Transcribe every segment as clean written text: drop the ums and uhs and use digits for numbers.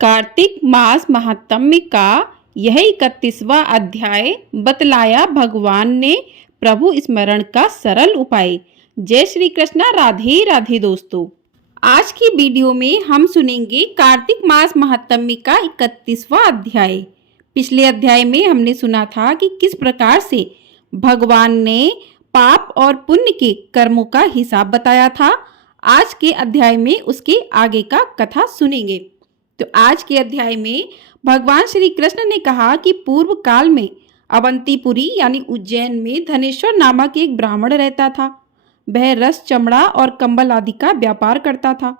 कार्तिक मास महात्म्य का यह 31वां अध्याय बतलाया भगवान ने प्रभु स्मरण का सरल उपाय। जय श्री कृष्णा। राधे राधे दोस्तों, आज की वीडियो में हम सुनेंगे कार्तिक मास महात्म्य का 31वां अध्याय। पिछले अध्याय में हमने सुना था कि किस प्रकार से भगवान ने पाप और पुण्य के कर्मों का हिसाब बताया था। आज के अध्याय में उसके आगे का कथा सुनेंगे। तो आज के अध्याय में भगवान श्री कृष्ण ने कहा कि पूर्व काल में अवंतीपुरी यानी उज्जैन में धनेश्वर नामक एक ब्राह्मण रहता था। वह रस, चमड़ा और कंबल आदि का व्यापार करता था।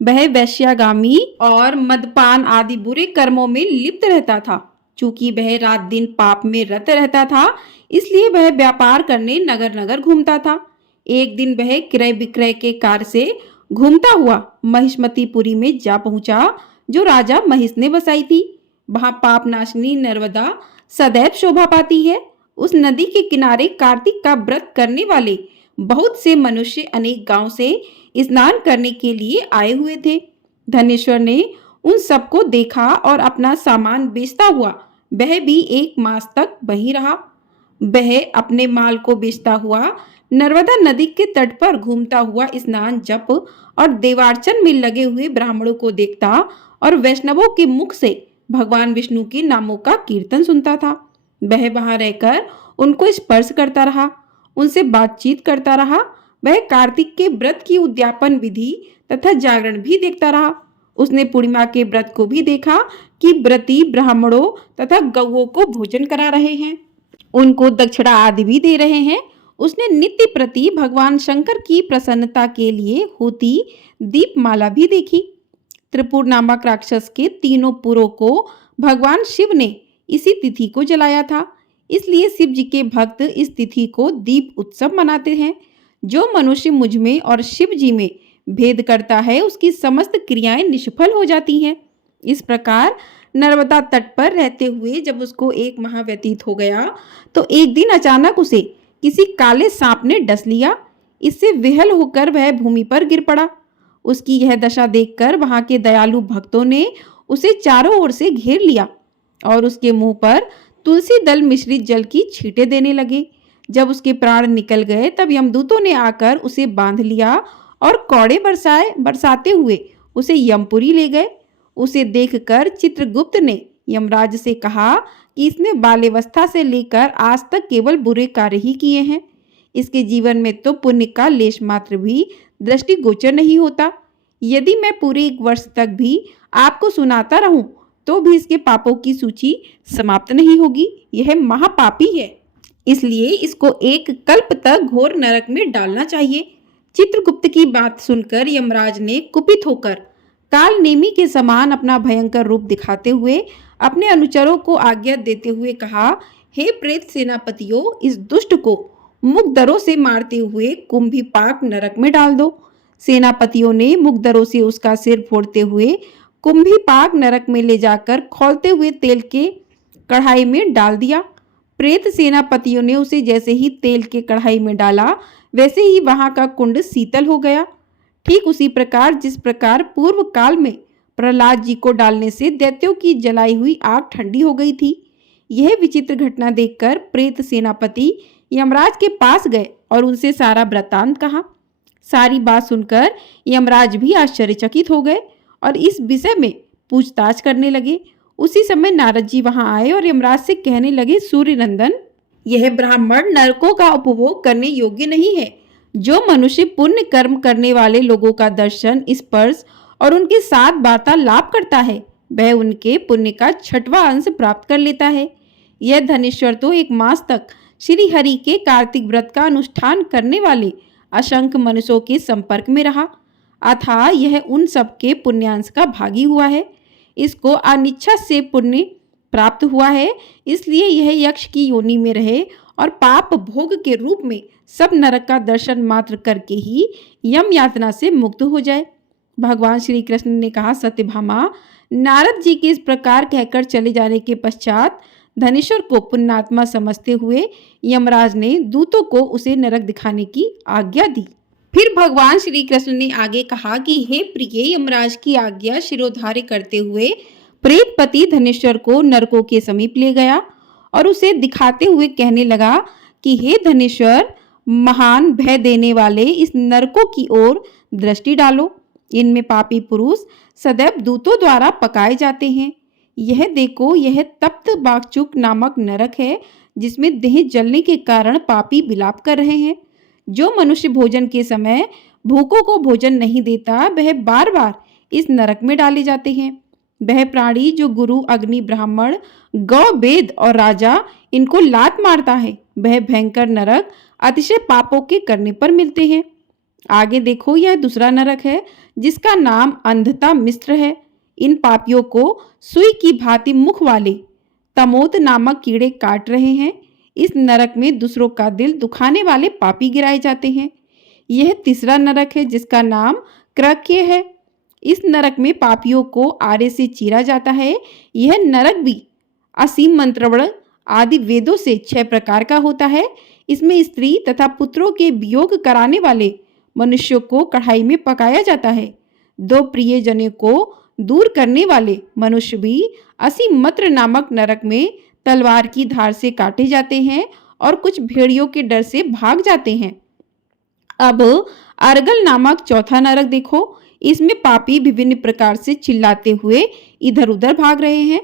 वह वैश्यागामी और मदपान आदि बुरे कर्मों में लिप्त रहता था। चूंकि वह रात दिन पाप में रत रहता था, इसलिए वह व्यापार करने नगर नगर घूमता था। एक दिन वह क्रय विक्रय के कार्य से घूमता हुआ महिष्मतीपुरी में जा पहुंचा, जो राजा महिष ने बसाई थी। वहां पाप नाशनी नर्मदा सदैव शोभा पाती है। उस नदी के किनारे कार्तिक का व्रत करने वाले बहुत से मनुष्य अनेक गांव से स्नान करने के लिए आए हुए थे। धनेश्वर ने उन सबको देखा और अपना सामान बेचता हुआ वह भी 1 मास तक वहीं रहा। वह अपने माल को बेचता हुआ नर्मदा नदी के तट पर घूमता हुआ स्नान, जप और देवार्चन में लगे हुए ब्राह्मणों को देखता और वैष्णवों के मुख से भगवान विष्णु के नामों का कीर्तन सुनता था। वह वहां रहकर उनको स्पर्श करता रहा, उनसे बातचीत करता रहा। वह कार्तिक के व्रत की उद्यापन विधि तथा जागरण भी देखता रहा। उसने पूर्णिमा के व्रत को भी देखा कि व्रती ब्राह्मणों तथा गौओं को भोजन करा रहे हैं, उनको दक्षिणा आदि भी दे रहे हैं। उसने नित्य प्रति भगवान शंकर की प्रसन्नता के लिए होती दीपमाला भी देखी। त्रिपुर नामक राक्षस के 3 पुरों को भगवान शिव ने इसी तिथि को जलाया था। इसलिए शिव जी के भक्त इस तिथि को दीप उत्सव मनाते हैं। जो मनुष्य मुझ में और शिव जी में भेद करता है, उसकी समस्त क्रियाएं निष्फल हो जाती हैं। इस प्रकार नर्मदा तट पर रहते हुए जब उसको 1 माह व्यतीत हो गया, तो एक दिन अचानक उसे किसी काले सांप ने डस लिया। इससे विहल होकर वह भूमि पर गिर पड़ा। उसकी यह दशा देखकर वहां के दयालु भक्तों ने उसे चारों ओर से घेर लिया और उसके मुंह पर तुलसी दल मिश्रित जल की छींटे देने लगे। जब उसके प्राण निकल गए, तब यमदूतों ने आकर उसे बांध लिया और कौड़े बरसाते हुए उसे यमपुरी ले गए। उसे देखकर चित्रगुप्त ने यमराज से कहा कि इसने बाल्यावस्था से लेकर आज तक केवल बुरे कार्य ही किए हैं। इसके जीवन में तो पुण्य का लेश मात्र भी दृष्टिगोचर नहीं होता। यदि मैं पूरे 1 वर्ष तक भी आपको सुनाता रहूं, तो भी इसके पापों की सूची समाप्त नहीं होगी। यह महापापी है, इसलिए इसको 1 कल्प तक घोर नरक में डालना चाहिए। चित्रगुप्त की बात सुनकर यमराज ने कुपित होकर काल नेमी के समान अपना भयंकर रूप दिखाते हुए अपने अनुचरों को आज्ञा देते हुए कहा, हे प्रेत सेनापतियों, इस दुष्ट को मुग्धरों से मारते हुए कुंभीपाक नरक में डाल दो। सेनापतियों ने मुग्धरों से उसका सिर फोड़ते हुए कुंभीपाक नरक में ले जाकर खौलते हुए तेल के कढ़ाई में डाल दिया। प्रेत सेनापतियों ने उसे जैसे ही तेल के कढ़ाई में डाला, वैसे ही वहां का कुंड शीतल हो गया। ठीक उसी प्रकार जिस प्रकार पूर्व काल में प्रहलाद जी को डालने से दैत्यों की जलाई हुई आग ठंडी हो गई थी। यह विचित्र घटना देखकर प्रेत सेनापति यमराज के पास गए और उनसे सारा वृत्तांत कहा। सारी बात सुनकर यमराज भी आश्चर्यचकित हो गए और इस विषय में पूछताछ करने लगे। उसी समय नारद जी वहां आए और यमराज से कहने लगे, सूर्य नंदन, यह ब्राह्मण नरकों का उपभोग करने योग्य नहीं है। जो मनुष्य पुण्य कर्म करने वाले लोगों का दर्शन, स्पर्श और उनके साथ वार्तालाप करता है, वह उनके पुण्य का 6वां अंश प्राप्त कर लेता है। यह धनेश्वर तो 1 मास तक श्री हरि के कार्तिक व्रत का अनुष्ठान करने वाले असंख्य मनुष्यों के संपर्क में रहा, अतः यह उन सबके पुण्यांश का भागी हुआ है। इसको अनिच्छा से पुण्य प्राप्त हुआ है, इसलिए यह यक्ष की योनि में रहे और पाप भोग के रूप में सब नरक का दर्शन मात्र करके ही यम यातना से मुक्त हो जाए। भगवान श्री कृष्ण ने कहा, सत्यभामा, नारद जी के इस प्रकार कहकर चले जाने के पश्चात धनेश्वर को पुण्यात्मा समझते हुए यमराज ने दूतों को उसे नरक दिखाने की आज्ञा दी। फिर भगवान श्री कृष्ण ने आगे कहा कि हे प्रिय, यमराज की आज्ञा शिरोधार्य करते हुए प्रेतपति धनेश्वर को नरकों के समीप ले गया और उसे दिखाते हुए कहने लगा कि हे धनेश्वर, महान भय देने वाले इस नरकों की ओर दृष्टि डालो। इनमें पापी पुरुष सदैव दूतों द्वारा पकाए जाते हैं। यह देखो, यह तप्त बागचुक नामक नरक है, जिसमें देह जलने के कारण पापी विलाप कर रहे हैं। जो मनुष्य भोजन के समय भूखों को भोजन नहीं देता, वह बार बार इस नरक में डाले जाते हैं। वह प्राणी जो गुरु, अग्नि, ब्राह्मण, गौ, वेद और राजा इनको लात मारता है, वह भयंकर नरक अतिशय पापों के करने पर मिलते हैं। आगे देखो, यह दूसरा नरक है जिसका नाम अंधता मिश्र है। इन पापियों को सुई की भांति मुख वाले तमोत नामक कीड़े काट रहे हैं। इस नरक में दूसरों का दिल दुखाने वाले पापी गिराए जाते हैं। यह तीसरा नरक है जिसका नाम क्रक्य है। इस नरक में पापियों को आरे से चीरा जाता है। यह नरक भी असीम मंत्रवण आदि वेदों से 6 प्रकार का होता है। इसमें स्त्री तथा पुत्रों के वियोग कराने वाले मनुष्यों को कढ़ाई में पकाया जाता है। 2 प्रियजनों को दूर करने वाले मनुष्य भी असीमत्र नामक नरक में तलवार की धार से काटे जाते हैं और कुछ भेड़ियों के डर से भाग जाते हैं। अब अर्गल नामक चौथा नरक देखो। इसमें पापी विभिन्न प्रकार से चिल्लाते हुए इधर उधर भाग रहे हैं।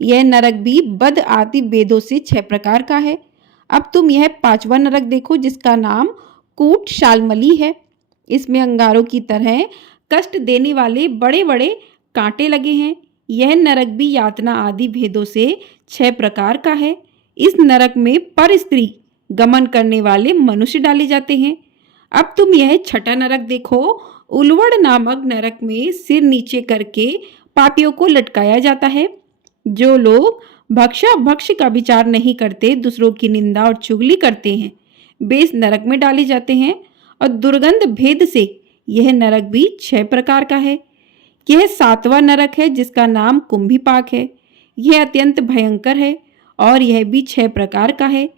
यह नरक भी बद आदि वेदों से 6 प्रकार का है। अब तुम यह 5वां नरक देखो जिसका नाम कूट शालमली है। इसमें अंगारों की तरह कष्ट देने वाले बड़े बड़े कांटे लगे हैं। यह नरक भी यातना आदि भेदों से 6 प्रकार का है। इस नरक में पर स्त्री गमन करने वाले मनुष्य डाले जाते हैं। अब तुम यह 6ठा नरक देखो। उलवड़ नामक नरक में सिर नीचे करके पापियों को लटकाया जाता है। जो लोग भक्षा भक्ष का विचार नहीं करते, दूसरों की निंदा और चुगली करते हैं, वे इस नरक में डाले जाते हैं। और दुर्गंध भेद से यह नरक भी 6 प्रकार का है। यह 7वां नरक है जिसका नाम कुंभीपाक है। यह अत्यंत भयंकर है और यह भी 6 प्रकार का है।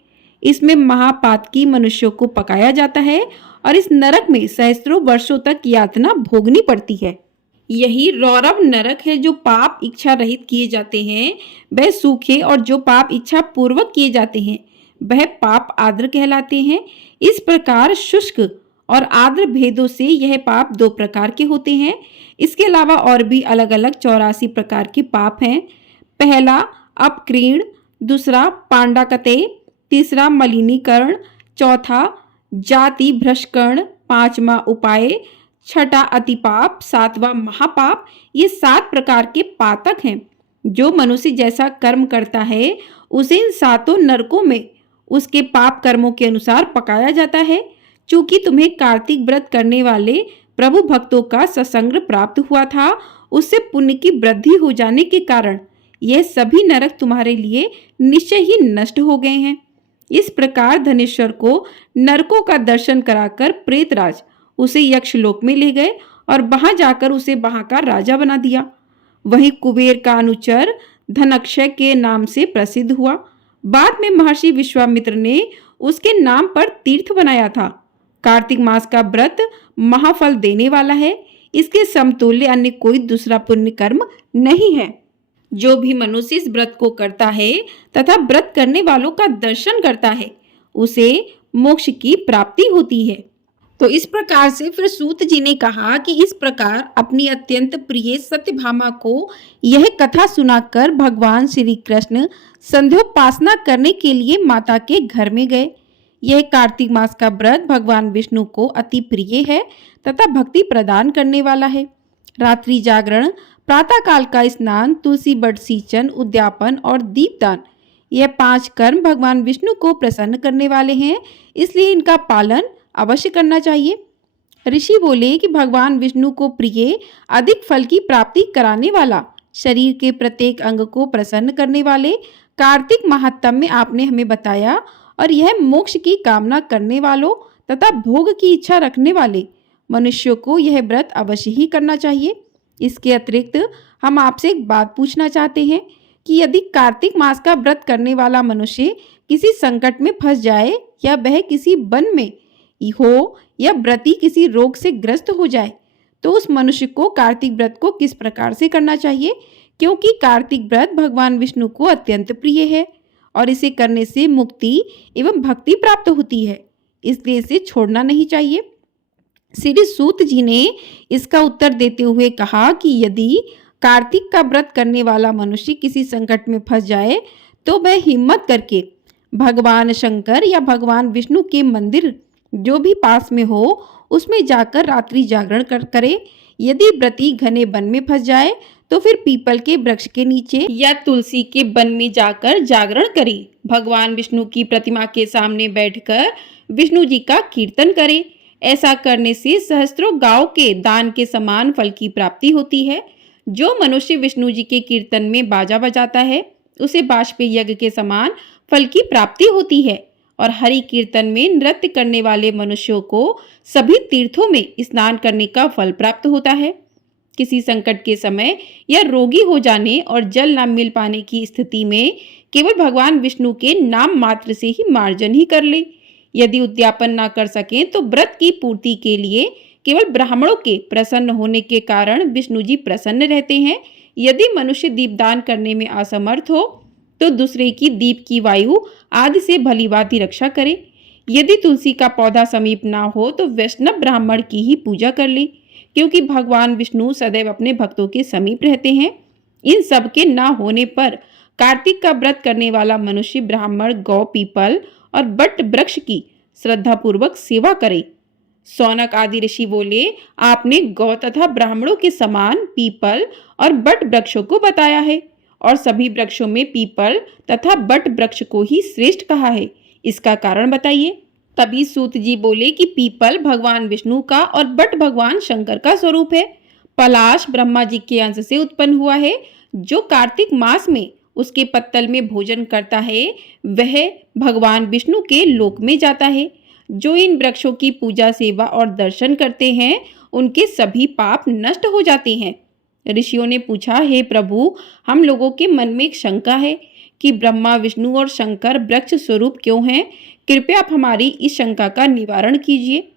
इसमें महापातकी मनुष्यों को पकाया जाता है और इस नरक में सहस्त्रों वर्षों तक यातना भोगनी पड़ती है। यही रौरव नरक है। जो पाप इच्छा रहित किए जाते हैं वह सूखे, और जो पाप इच्छा पूर्वक किए जाते हैं वह पाप आर्द्र कहलाते हैं। इस प्रकार शुष्क और आर्द्र भेदों से यह पाप 2 प्रकार के होते हैं। इसके अलावा और भी अलग अलग 84 प्रकार के पाप हैं। पहला अपक्रीण, दूसरा पांडाकते, तीसरा मलिनीकरण, चौथा जाति भ्रष्कर्ण, 5वां उपाय, 6ठा अतिपाप, 7वां महापाप। ये 7 प्रकार के पातक हैं। जो मनुष्य जैसा कर्म करता है उसे इन 7 नरकों में उसके पाप कर्मों के अनुसार पकाया जाता है। चूंकि तुम्हें कार्तिक व्रत करने वाले प्रभु भक्तों का सत्संग प्राप्त हुआ था, उससे पुण्य की वृद्धि हो जाने के कारण यह सभी नरक तुम्हारे लिए निश्चय ही नष्ट हो गए हैं। इस प्रकार धनेश्वर को नरकों का दर्शन कराकर प्रेतराज उसे यक्षलोक में ले गए और वहां जाकर उसे वहां का राजा बना दिया। वहीं कुबेर का अनुचर धनक्षय के नाम से प्रसिद्ध हुआ। बाद में महर्षि विश्वामित्र ने उसके नाम पर तीर्थ बनाया था। कार्तिक मास का व्रत महाफल देने वाला है। इसके समतुल्य अन्य कोई दूसरा पुण्य कर्म नहीं है। जो भी मनुष्य इस व्रत को करता है तथा व्रत करने वालों का दर्शन करता है, उसे मोक्ष की प्राप्ति होती है। तो इस प्रकार से फिर सूत जी ने कहा कि इस प्रकार अपनी अत्यंत प्रिय सत्यभामा को यह कथा सुनाकर भगवान श्री कृष्ण संध्योपासना करने के लिए माता के घर में गए। यह कार्तिक मास का व्रत भगवान विष्णु को अति प्रिय है तथा भक्ति प्रदान करने वाला है। रात्रि जागरण, प्रातः काल का स्नान, तुलसी बट सींचन, उद्यापन और दीपदान, यह 5 कर्म भगवान विष्णु को प्रसन्न करने वाले हैं, इसलिए इनका पालन अवश्य करना चाहिए। ऋषि बोले कि भगवान विष्णु को प्रिय, अधिक फल की प्राप्ति कराने वाला, शरीर के प्रत्येक अंग को प्रसन्न करने वाले कार्तिक महात्म्य आपने हमें बताया, और यह मोक्ष की कामना करने वालों तथा भोग की इच्छा रखने वाले मनुष्यों को यह व्रत अवश्य ही करना चाहिए। इसके अतिरिक्त हम आपसे एक बात पूछना चाहते हैं कि यदि कार्तिक मास का व्रत करने वाला मनुष्य किसी संकट में फंस जाए या वह किसी वन में हो या व्रती किसी रोग से ग्रस्त हो जाए तो उस मनुष्य को कार्तिक व्रत को किस प्रकार से करना चाहिए, क्योंकि कार्तिक व्रत भगवान विष्णु को अत्यंत प्रिय है और इसे करने से मुक्ति एवं भक्ति प्राप्त होती है, इसलिए इसे छोड़ना नहीं चाहिए। श्री सूत जी ने इसका उत्तर देते हुए कहा कि यदि कार्तिक का व्रत करने वाला मनुष्य किसी संकट में फंस जाए तो वह हिम्मत करके भगवान शंकर या भगवान विष्णु के मंदिर जो भी पास में हो उसमें जाकर रात्रि जागरण करे। यदि व्रती घने वन में फंस जाए तो फिर पीपल के वृक्ष के नीचे या तुलसी के वन में जाकर जागरण करे। भगवान विष्णु की प्रतिमा के सामने बैठकर विष्णु जी का कीर्तन करे। ऐसा करने से सहस्त्रों गांव के दान के समान फल की प्राप्ति होती है। जो मनुष्य विष्णु जी के कीर्तन में बाजा बजाता है उसे बाष्पीय यज्ञ के समान फल की प्राप्ति होती है और हरि कीर्तन में नृत्य करने वाले मनुष्यों को सभी तीर्थों में स्नान करने का फल प्राप्त होता है। किसी संकट के समय या रोगी हो जाने और जल न मिल पाने की स्थिति में केवल भगवान विष्णु के नाम मात्र से ही मार्जन ही कर ले। यदि उद्यापन ना कर सकें तो व्रत की पूर्ति के लिए केवल ब्राह्मणों के प्रसन्न होने के कारण विष्णु जी प्रसन्न रहते हैं। यदि मनुष्य दीपदान करने में असमर्थ हो तो दूसरे की दीप की वायु आदि से भलीभांति रक्षा करे। यदि तुलसी का पौधा समीप ना हो तो वैष्णव ब्राह्मण की ही पूजा कर ले, क्योंकि भगवान विष्णु सदैव अपने भक्तों के समीप रहते हैं। इन सब के ना होने पर कार्तिक का व्रत करने वाला मनुष्य ब्राह्मण गौ, पीपल और बट वृक्ष की श्रद्धा पूर्वक सेवा करे। सौनक आदि ऋषि बोले, आपने गौ तथा ब्राह्मणों के समान पीपल और बट वृक्षों को बताया है और सभी वृक्षों में पीपल तथा बट वृक्ष को ही श्रेष्ठ कहा है, इसका कारण बताइए। तभी सूत जी बोले कि पीपल भगवान विष्णु का और बट भगवान शंकर का स्वरूप है। पलाश ब्रह्मा जी के अंश से उत्पन्न हुआ है। जो कार्तिक मास में उसके पत्तल में भोजन करता है वह भगवान विष्णु के लोक में जाता है। जो इन वृक्षों की पूजा, सेवा और दर्शन करते हैं उनके सभी पाप नष्ट हो जाते हैं। ऋषियों ने पूछा, हे प्रभु, हम लोगों के मन में एक शंका है कि ब्रह्मा, विष्णु और शंकर वृक्ष स्वरूप क्यों हैं? कृपया आप हमारी इस शंका का निवारण कीजिए।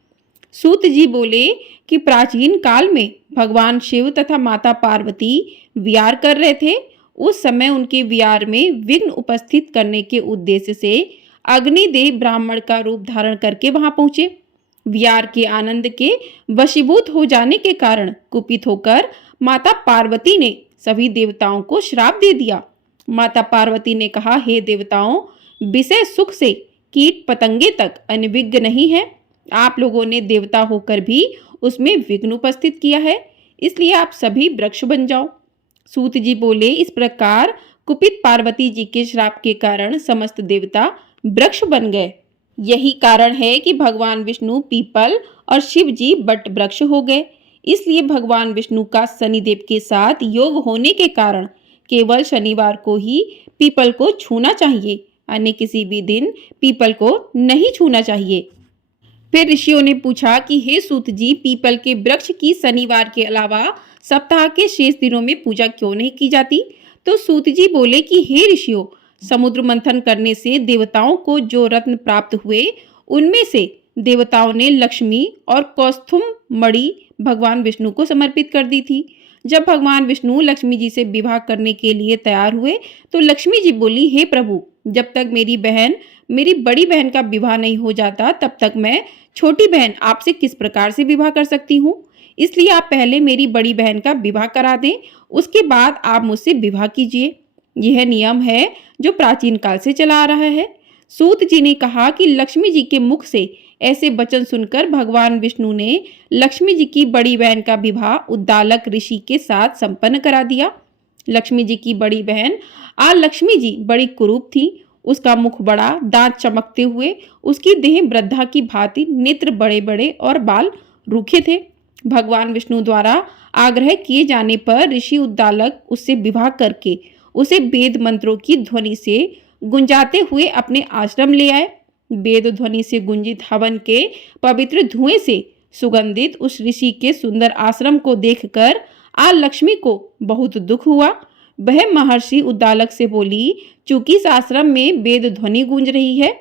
सूत जी बोले कि प्राचीन काल में भगवान शिव तथा माता पार्वती विहार कर रहे थे। उस समय उनके विहार में विघ्न उपस्थित करने के उद्देश्य से अग्निदेव ब्राह्मण का रूप धारण करके वहां पहुंचे। विहार के आनंद के वशीभूत हो जाने के कारण कुपित होकर माता पार्वती ने सभी देवताओं को श्राप दे दिया। माता पार्वती ने कहा, हे देवताओं, विषय सुख से कीट पतंगे तक अनविज्ञ नहीं है। आप लोगों ने देवता होकर भी उसमें विघ्न उपस्थित किया है, इसलिए आप सभी वृक्ष बन जाओ। सूत जी बोले, इस प्रकार कुपित पार्वती जी के श्राप के कारण समस्त देवता वृक्ष बन गए। यही कारण है कि भगवान विष्णु पीपल और शिव जी बट वृक्ष हो गए। इसलिए भगवान विष्णु का शनिदेव के साथ योग होने के कारण केवल शनिवार को ही पीपल को छूना चाहिए, अन्य किसी भी दिन पीपल को नहीं छूना चाहिए। फिर ऋषियों ने पूछा कि हे सूत जी, पीपल के वृक्ष की शनिवार के अलावा सप्ताह के शेष दिनों में पूजा क्यों नहीं की जाती? तो सूत जी बोले कि हे ऋषियों, समुद्र मंथन करने से देवताओं को जो रत्न प्राप्त हुए उनमें से देवताओं ने लक्ष्मी और कौस्तुभ मणि भगवान विष्णु को समर्पित कर दी थी। जब भगवान विष्णु लक्ष्मी जी से विवाह करने के लिए तैयार हुए तो लक्ष्मी जी बोली, हे प्रभु, जब तक मेरी बड़ी बहन का विवाह नहीं हो जाता तब तक मैं छोटी बहन आपसे किस प्रकार से विवाह कर सकती हूँ। इसलिए आप पहले मेरी बड़ी बहन का विवाह करा दें, उसके बाद आप मुझसे विवाह कीजिए। यह नियम है जो प्राचीन काल से चला आ रहा है। सूत जी ने कहा कि लक्ष्मी जी के मुख से ऐसे वचन सुनकर भगवान विष्णु ने लक्ष्मी जी की बड़ी बहन का विवाह उद्दालक ऋषि के साथ संपन्न करा दिया। लक्ष्मी जी की बड़ी बहन लक्ष्मी जी बड़ी कुरूप थी। उसका मुख बड़ा, दांत चमकते हुए, उसकी देह वृद्धा की भांति, नेत्र बड़े बड़े और बाल रूखे थे। भगवान विष्णु द्वारा आग्रह किए जाने पर ऋषि उद्दालक उससे विवाह करके उसे वेद मंत्रों की ध्वनि से गुंजाते हुए अपने आश्रम ले आए। वेद ध्वनि से गुंजित हवन के पवित्र धुएं से सुगंधित उस ऋषि के सुंदर आश्रम को देखकर लक्ष्मी को बहुत दुख हुआ। वह महर्षि उद्दालक से बोली, चूंकि इस आश्रम में वेद ध्वनि गूंज रही है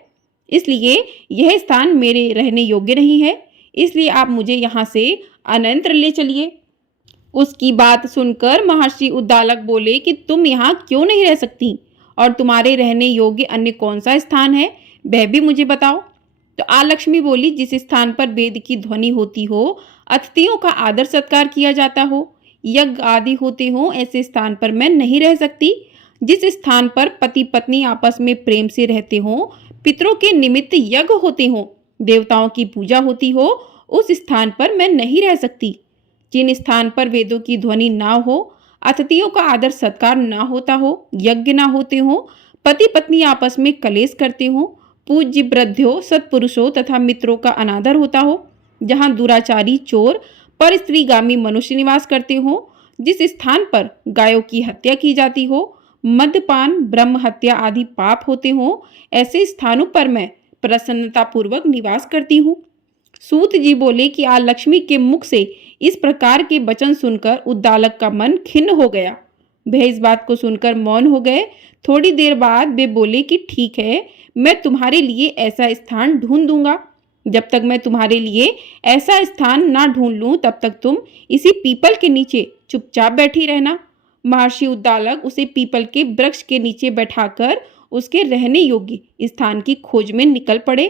इसलिए यह स्थान मेरे रहने योग्य नहीं है, इसलिए आप मुझे यहाँ से अन्यत्र ले चलिए। उसकी बात सुनकर महर्षि उद्दालक बोले कि तुम यहाँ क्यों नहीं रह सकती और तुम्हारे रहने योग्य अन्य कौन सा स्थान है, वह भी मुझे बताओ। तो आलक्ष्मी बोली, जिस स्थान पर वेद की ध्वनि होती हो, अतिथियों का आदर सत्कार किया जाता हो, यज्ञ आदि होते हो, ऐसे स्थान पर मैं नहीं रह सकती। जिस स्थान पर पति पत्नी आपस में प्रेम से रहते हो, पितरों के निमित्त यज्ञ होते हो, देवताओं की पूजा होती हो, उस स्थान पर मैं नहीं रह सकती। जिन स्थान पर वेदों की ध्वनि ना हो, अतिथियों का आदर सत्कार ना होता हो, यज्ञ ना होते हो, पति पत्नी आपस में कलेश करते हो, पूज्य वृद्धों सत्पुरुषों तथा मित्रों का अनादर होता हो, जहाँ दुराचारी चोर पर स्त्रीगामी मनुष्य निवास करते हो, जिस स्थान पर गायों की हत्या की जाती हो, मद्यपान ब्रह्म हत्या आदि पाप होते हो, ऐसे स्थानों पर मैं प्रसन्नतापूर्वक निवास करती हूँ। सूत जी बोले कि लक्ष्मी के मुख से इस प्रकार के वचन सुनकर उद्दालक का मन खिन्न हो गया। वह इस बात को सुनकर मौन हो गए। थोड़ी देर बाद वे बोले कि ठीक है, मैं तुम्हारे लिए ऐसा स्थान ढूंढ दूंगा। जब तक मैं तुम्हारे लिए ऐसा स्थान ना ढूंढ लूं, तब तक तुम इसी पीपल के नीचे चुपचाप बैठी रहना। महर्षि उद्दालक उसे पीपल के वृक्ष के नीचे बैठाकर उसके रहने योग्य स्थान की खोज में निकल पड़े।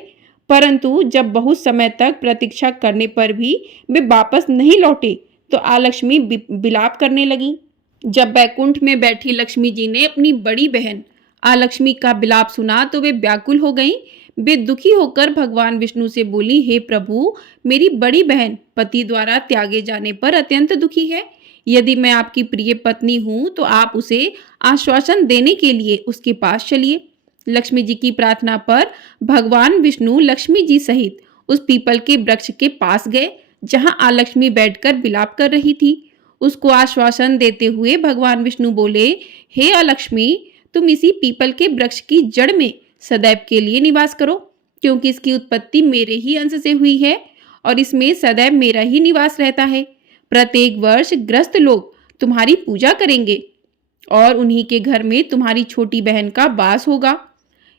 परंतु जब बहुत समय तक प्रतीक्षा करने पर भी वे वापस नहीं लौटे, तो आलक्ष्मी विलाप करने लगी। जब बैकुंठ में बैठी लक्ष्मी जी ने अपनी बड़ी बहन आलक्ष्मी का विलाप सुना, तो वे व्याकुल हो गईं। वे दुखी होकर भगवान विष्णु से बोली, हे प्रभु, मेरी बड़ी बहन पति द्वारा त्यागे जाने पर अत्यंत दुखी है। यदि मैं आपकी प्रिय पत्नी हूँ, तो आप उसे आश्वासन देने के लिए उसके पास चलिए। लक्ष्मी जी की प्रार्थना पर भगवान विष्णु लक्ष्मी जी सहित उस पीपल के वृक्ष के पास गए, जहां आलक्ष्मी बैठकर विलाप कर रही थी। उसको आश्वासन देते हुए भगवान विष्णु बोले, हे आलक्ष्मी, तुम इसी पीपल के वृक्ष की जड़ में सदैव के लिए निवास करो, क्योंकि इसकी उत्पत्ति मेरे ही अंश से हुई है और इसमें सदैव मेरा ही निवास रहता है। प्रत्येक वर्ष ग्रस्त लोग तुम्हारी पूजा करेंगे और उन्हीं के घर में तुम्हारी छोटी बहन का वास होगा।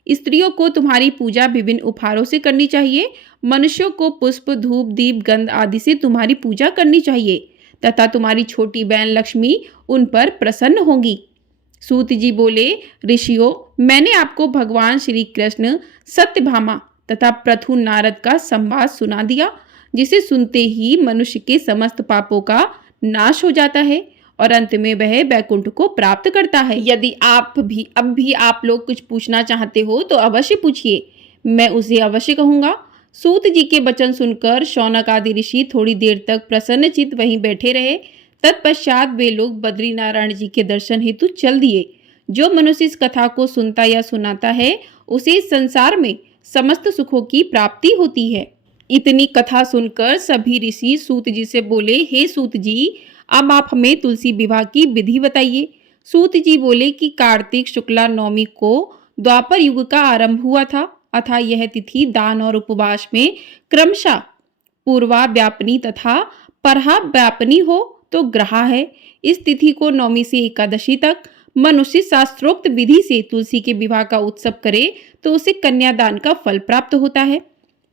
स्त्रियों को तुम्हारी पूजा विभिन्न उपहारों से करनी चाहिए। मनुष्यों को पुष्प धूप दीप गंध आदि से तुम्हारी पूजा करनी चाहिए तथा तुम्हारी छोटी बहन लक्ष्मी उन पर प्रसन्न होगी। सूत जी बोले, ऋषियों, मैंने आपको भगवान श्री कृष्ण सत्यभामा तथा प्रथु नारद का संवाद सुना दिया, जिसे सुनते ही मनुष्य के समस्त पापों का नाश हो जाता है और अंत में वह बैकुंठ को प्राप्त करता है। यदि अब भी आप लोग कुछ पूछना चाहते हो तो अवश्य पूछिए, मैं उसे अवश्य कहूँगा। सूत जी के वचन सुनकर शौनक आदि ऋषि थोड़ी देर तक प्रसन्नचित्त वहीं बैठे रहे। तत्पश्चात वे लोग बद्री नारायण जी के दर्शन हेतु चल दिए। जो मनुष्य इस कथा को सुनता या सुनाता है, उसे इस संसार में समस्त सुखों की प्राप्ति होती है। इतनी कथा सुनकर सभी ऋषि सूत जी से बोले, हे सूत जी, अब आप हमें तुलसी विवाह की विधि बताइए। सूत जी बोले कि कार्तिक शुक्ला नवमी को द्वापर युग का आरंभ हुआ था, अतः यह तिथि दान और उपवास में क्रमशः पूर्वा व्यापनी तथा परहा व्यापनी हो तो ग्रहा है। इस तिथि को नवमी से एकादशी तक मनुष्य शास्त्रोक्त विधि से तुलसी के विवाह का उत्सव करे तो उसे कन्यादान का फल प्राप्त होता है।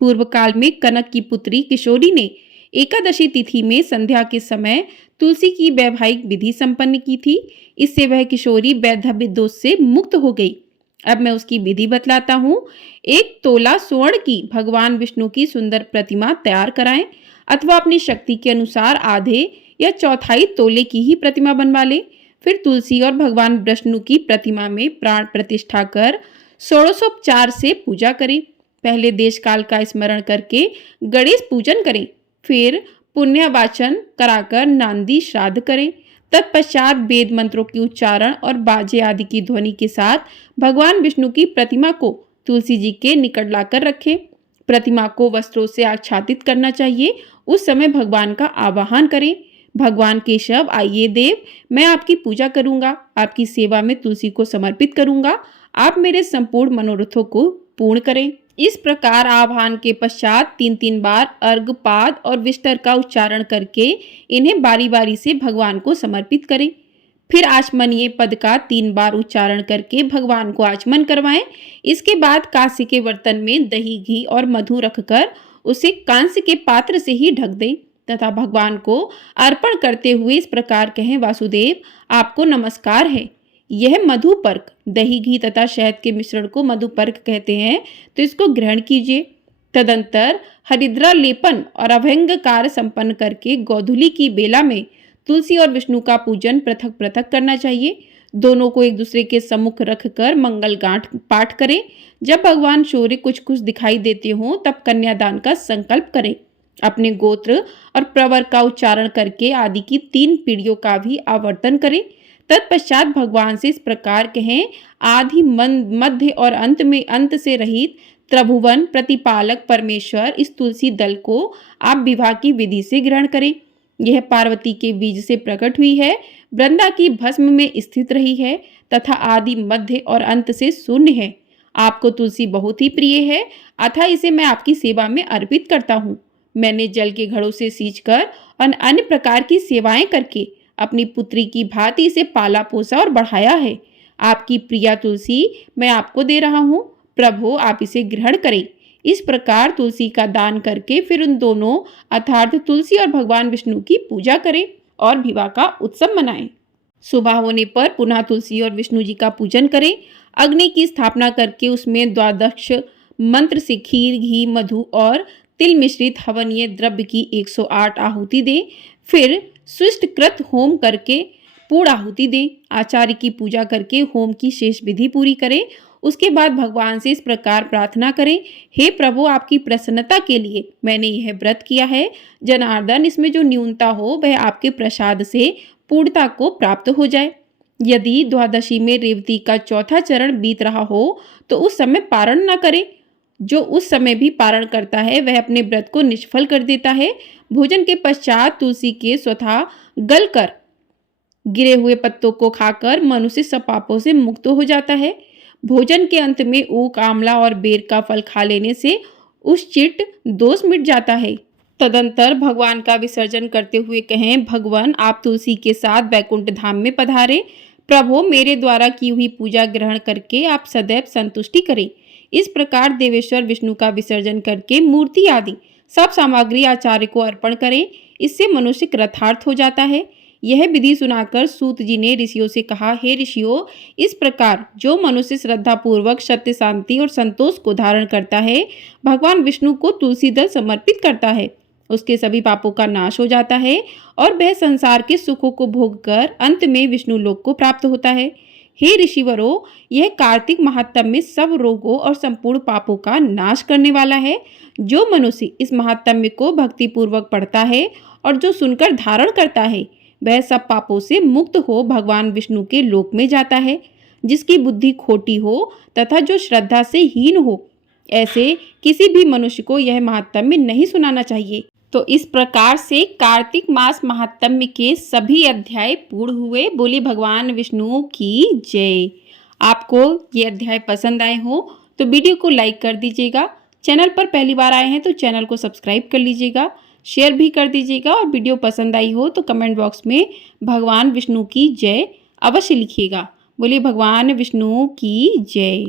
पूर्व काल में कनक की पुत्री किशोरी ने एकादशी तिथि में संध्या के समय तुलसी की वैवाहिक विधि संपन्न की थी। इससे वह किशोरी वैधव्य दोष से मुक्त हो गई। अब मैं उसकी विधि बतलाता हूँ। 1 तोला स्वर्ण की भगवान विष्णु की सुंदर प्रतिमा तैयार कराएं, अथवा अपनी शक्ति के अनुसार आधे या चौथाई तोले की ही प्रतिमा बनवा ले। फिर तुलसी और भगवान विष्णु की प्रतिमा में प्राण प्रतिष्ठा कर षोडशोपचार से पूजा करें। पहले देश काल का स्मरण करके गणेश पूजन करें, फिर पुण्य वाचन कराकर नांदी श्राद्ध करें। तत्पश्चात वेद मंत्रों की उच्चारण और बाजे आदि की ध्वनि के साथ भगवान विष्णु की प्रतिमा को तुलसी जी के निकट लाकर रखें। प्रतिमा को वस्त्रों से आच्छादित करना चाहिए। उस समय भगवान का आवाहन करें, भगवान केशव, आइए देव, मैं आपकी पूजा करूंगा, आपकी सेवा में तुलसी को समर्पित करूंगा, आप मेरे संपूर्ण मनोरथों को पूर्ण करें। इस प्रकार आह्वान के पश्चात 3 बार अर्घपाद और विस्तर का उच्चारण करके इन्हें बारी बारी से भगवान को समर्पित करें। फिर आचमनीय पद का 3 बार उच्चारण करके भगवान को आचमन करवाएं। इसके बाद कांसे के बर्तन में दही, घी और मधु रखकर उसे कांसे के पात्र से ही ढक दें तथा भगवान को अर्पण करते हुए इस प्रकार कहें, वासुदेव आपको नमस्कार है। यह मधुपर्क, दही, घी तथा शहद के मिश्रण को मधुपर्क कहते हैं, तो इसको ग्रहण कीजिए। तदंतर हरिद्रा लेपन और अभंग कार्य संपन्न करके गोधूली की बेला में तुलसी और विष्णु का पूजन पृथक पृथक करना चाहिए। दोनों को एक दूसरे के सम्मुख रखकर मंगल गांठ पाठ करें। जब भगवान सूर्य कुछ कुछ दिखाई देते हों तब कन्यादान का संकल्प करें। अपने गोत्र और प्रवर का उच्चारण करके आदि की 3 पीढ़ियों का भी आवर्तन करें। तत्पश्चात भगवान से इस प्रकार कहें, आदि, मध्य और अंत में अंत से रहित त्रिभुवन प्रतिपालक परमेश्वर, इस तुलसी दल को आप विवाह की विधि से ग्रहण करें। यह पार्वती के बीज से प्रकट हुई है, वृंदा की भस्म में स्थित रही है तथा आदि, मध्य और अंत से शून्य है। आपको तुलसी बहुत ही प्रिय है, अतः इसे मैं आपकी सेवा में अर्पित करता हूँ। मैंने जल के घड़ों से सींचकर और अन्य प्रकार की सेवाएं करके अपनी पुत्री की भांति इसे पाला पोसा और बढ़ाया है। आपकी प्रिया तुलसी मैं आपको दे रहा हूँ, प्रभु आप इसे ग्रहण करें। इस प्रकार तुलसी का दान करके फिर उन दोनों अर्थात तुलसी और भगवान विष्णु की पूजा करें और विवाह का उत्सव मनाएं। सुबह होने पर पुनः तुलसी और विष्णु जी का पूजन करें। अग्नि की स्थापना करके उसमें द्वादश मंत्र से खीर, घी, मधु और तिल मिश्रित हवनीय द्रव्य की 108 आहुति दें। फिर सुष्टकृत होम करके पूर्ण आहुति दें। आचार्य की पूजा करके होम की शेष विधि पूरी करें। उसके बाद भगवान से इस प्रकार प्रार्थना करें, हे प्रभु आपकी प्रसन्नता के लिए मैंने यह व्रत किया है। जनार्दन, इसमें जो न्यूनता हो वह आपके प्रसाद से पूर्णता को प्राप्त हो जाए। यदि द्वादशी में रेवती का चौथा चरण बीत रहा हो तो उस समय पारण न करें। जो उस समय भी पारण करता है वह अपने व्रत को निष्फल कर देता है। भोजन के पश्चात तुलसी के स्वतः गलकर गिरे हुए पत्तों को खाकर मनुष्य सब पापों से मुक्त हो जाता है। भोजन के अंत में ऊख, आंवला और बेर का फल खा लेने से उश्चिट दोष मिट जाता है। तदंतर भगवान का विसर्जन करते हुए कहें, भगवान आप तुलसी के साथ वैकुंठ धाम में पधारे। प्रभु मेरे द्वारा की हुई पूजा ग्रहण करके आप सदैव संतुष्टि करें। इस प्रकार देवेश्वर विष्णु का विसर्जन करके मूर्ति आदि सब सामग्री आचार्य को अर्पण करें। इससे मनुष्य कृतार्थ हो जाता है। यह विधि सुनाकर सूत जी ने ऋषियों से कहा, हे ऋषियों, इस प्रकार जो मनुष्य श्रद्धा पूर्वक सत्य, शांति और संतोष को धारण करता है, भगवान विष्णु को तुलसी दल समर्पित करता है, उसके सभी पापों का नाश हो जाता है और वह संसार के सुखों को भोगकर अंत में विष्णु लोक को प्राप्त होता है। हे ऋषिवरों, यह कार्तिक महात्म्य में सब रोगों और संपूर्ण पापों का नाश करने वाला है। जो मनुष्य इस महात्म्य को भक्ति पूर्वक पढ़ता है और जो सुनकर धारण करता है, वह सब पापों से मुक्त हो भगवान विष्णु के लोक में जाता है। जिसकी बुद्धि खोटी हो तथा जो श्रद्धा से हीन हो, ऐसे किसी भी मनुष्य को यह महात्म्य नहीं सुनाना चाहिए। तो इस प्रकार से कार्तिक मास महात्म्य के सभी अध्याय पूर्ण हुए। बोले भगवान विष्णु की जय। आपको ये अध्याय पसंद आए हो तो वीडियो को लाइक कर दीजिएगा। चैनल पर पहली बार आए हैं तो चैनल को सब्सक्राइब कर लीजिएगा, शेयर भी कर दीजिएगा और वीडियो पसंद आई हो तो कमेंट बॉक्स में भगवान विष्णु की जय अवश्य लिखिएगा। बोलिए भगवान विष्णु की जय।